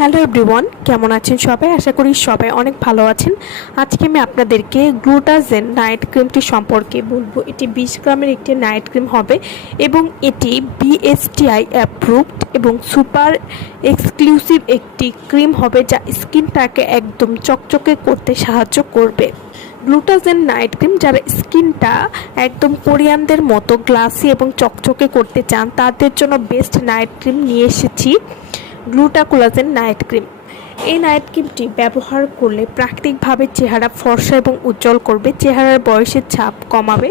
Hello everyone, কেমন আছেন সবাই? আশা করি সবাই অনেক ভালো আছেন। আজকে আমি আপনাদেরকে গ্লুটাজেন নাইট ক্রিমটি সম্পর্কে বলব। এটি বিশ গ্রামের একটি নাইট ক্রিম হবে এবং এটি বিএসটিআই অ্যাপ্রুভড এবং সুপার এক্সক্লুসিভ একটি ক্রিম হবে যা স্কিনটাকে একদম চকচকে করতে সাহায্য করবে। গ্লুটাজেন নাইট ক্রিম যারা স্কিনটা একদম কোরিয়ানদের মতো গ্লাসি এবং চকচকে করতে চান, তাদের জন্য বেস্ট নাইট ক্রিম নিয়ে এসেছি। Glutacollagen night cream. এই নাইট ক্রিমটি ব্যবহার করলে প্রাকৃতিকভাবে চেহারা ফর্সা এবং উজ্জ্বল করবে, চেহারার বয়সের ছাপ কমাবে।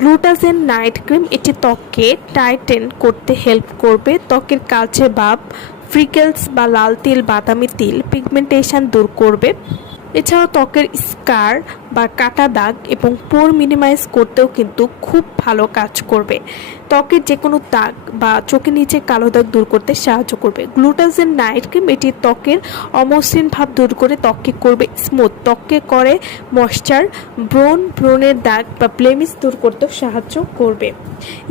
গ্লুটাজেন নাইট ক্রিম এটি ত্বককে টাইটেন করতে হেল্প করবে। ত্বকের কালচে ভাব, ফ্রিকেলস বা লাল তিল, বাদামি তিল, পিগমেন্টেশন দূর করবে। এছাড়াও ত্বকের স্কার বা কাটা দাগ এবং পোর মিনিমাইজ করতেও কিন্তু খুব ভালো কাজ করবে। ত্বকের যে কোনো দাগ বা চোখের নিচে কালো দাগ দূর করতে সাহায্য করবে। গ্লুটাজেন নাইট ক্রিম এটি ত্বকের অমসৃণ ভাব দূর করে ত্বককে করবে স্মুথ ত্বককে করে ময়শ্চার ব্রণ ব্রণের দাগ বা প্লেমিস দূর করতেও সাহায্য করবে।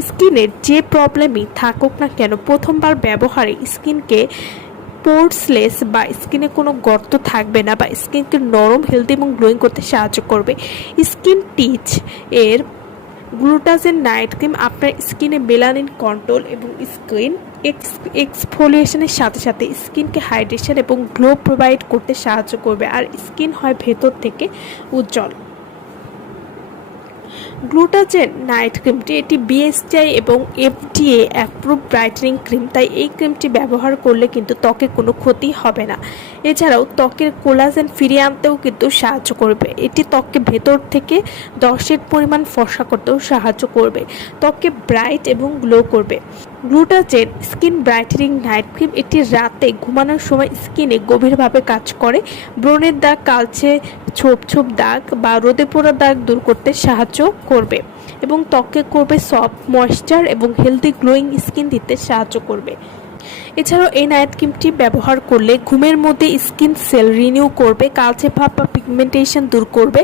স্কিনের যে প্রবলেমই থাকুক না কেন, প্রথমবার ব্যবহারে স্কিনকে পোর্সলেস বা স্কিনে কোনো গর্ত থাকবে না বা স্কিনকে নরম হেলদি এবং গ্লোয়িং করতে সাহায্য করবে। স্কিন টিচ এর গ্লুটাজেন নাইট ক্রিম আপনার স্কিনে মেলানিন কন্ট্রোল এবং স্কিন এক্স, এক্সফোলিয়েশনের সাথে সাথে স্কিনকে হাইড্রেশন এবং গ্লো প্রোভাইড করতে সাহায্য করবে। আর স্কিন হয় ভেতর থেকে উজ্জ্বল। গ্লুটাজেন নাইট ক্রিমটি এটি বিএসটিআই এবং এফডিএ অ্যাপ্রুভ ব্রাইটেনিং ক্রিম তাই এই ক্রিমটি ব্যবহার করলে কিন্তু ত্বকে কোনো ক্ষতি হবে না। এছাড়াও ত্বকের কোলাজেন ফিরিয়ে আনতেও কিন্তু সাহায্য করবে। এটি ত্বককে ভেতর থেকে দশের পরিমাণ ফর্সা করতেও সাহায্য করবে। ত্বককে ব্রাইট এবং গ্লো করবে। Glutagen skin brightening night cream এটি রাতে ঘুমানোর সময় স্কিনে গভীরভাবে কাজ করে। ব্রণের দাগ, কালচে ছোপ ছোপ দাগ বা রোদে পোড়া দাগ দূর করতে সাহায্য করবে এবং ত্বককে করবে সফট ময়েশ্চার এবং হেলদি গ্লোয়িং স্কিন দিতে সাহায্য করবে। এছাড়াও এই নাইট ক্রিমটি ব্যবহার করলে ঘুমের মধ্যে স্কিন সেল রিনিউ করবে, কালচে ভাব বা পিগমেন্টেশন দূর করবে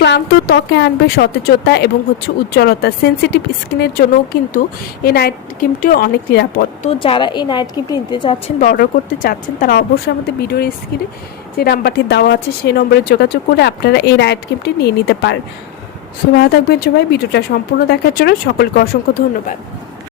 ক্লান্ত ত্বকে আনবে সতেজতা এবং হচ্ছে উজ্জ্বলতা। সেন্সিটিভ স্কিনের জন্যও কিন্তু এই নাইট ক্রিমটিও অনেক নিরাপদ। তো যারা এই নাইট ক্রিমটি নিতে চাচ্ছেন বা অর্ডার করতে চাচ্ছেন, তারা অবশ্যই আমাদের ভিডিওর স্ক্রিনে যে নাম্বারটি দেওয়া আছে, সেই নম্বরে যোগাযোগ করে আপনারা এই নাইট ক্রিমটি নিয়ে নিতে পারেন। সো ভালো থাকবেন সবাই ভিডিওটা সম্পূর্ণ দেখার জন্য সকলকে অসংখ্য ধন্যবাদ।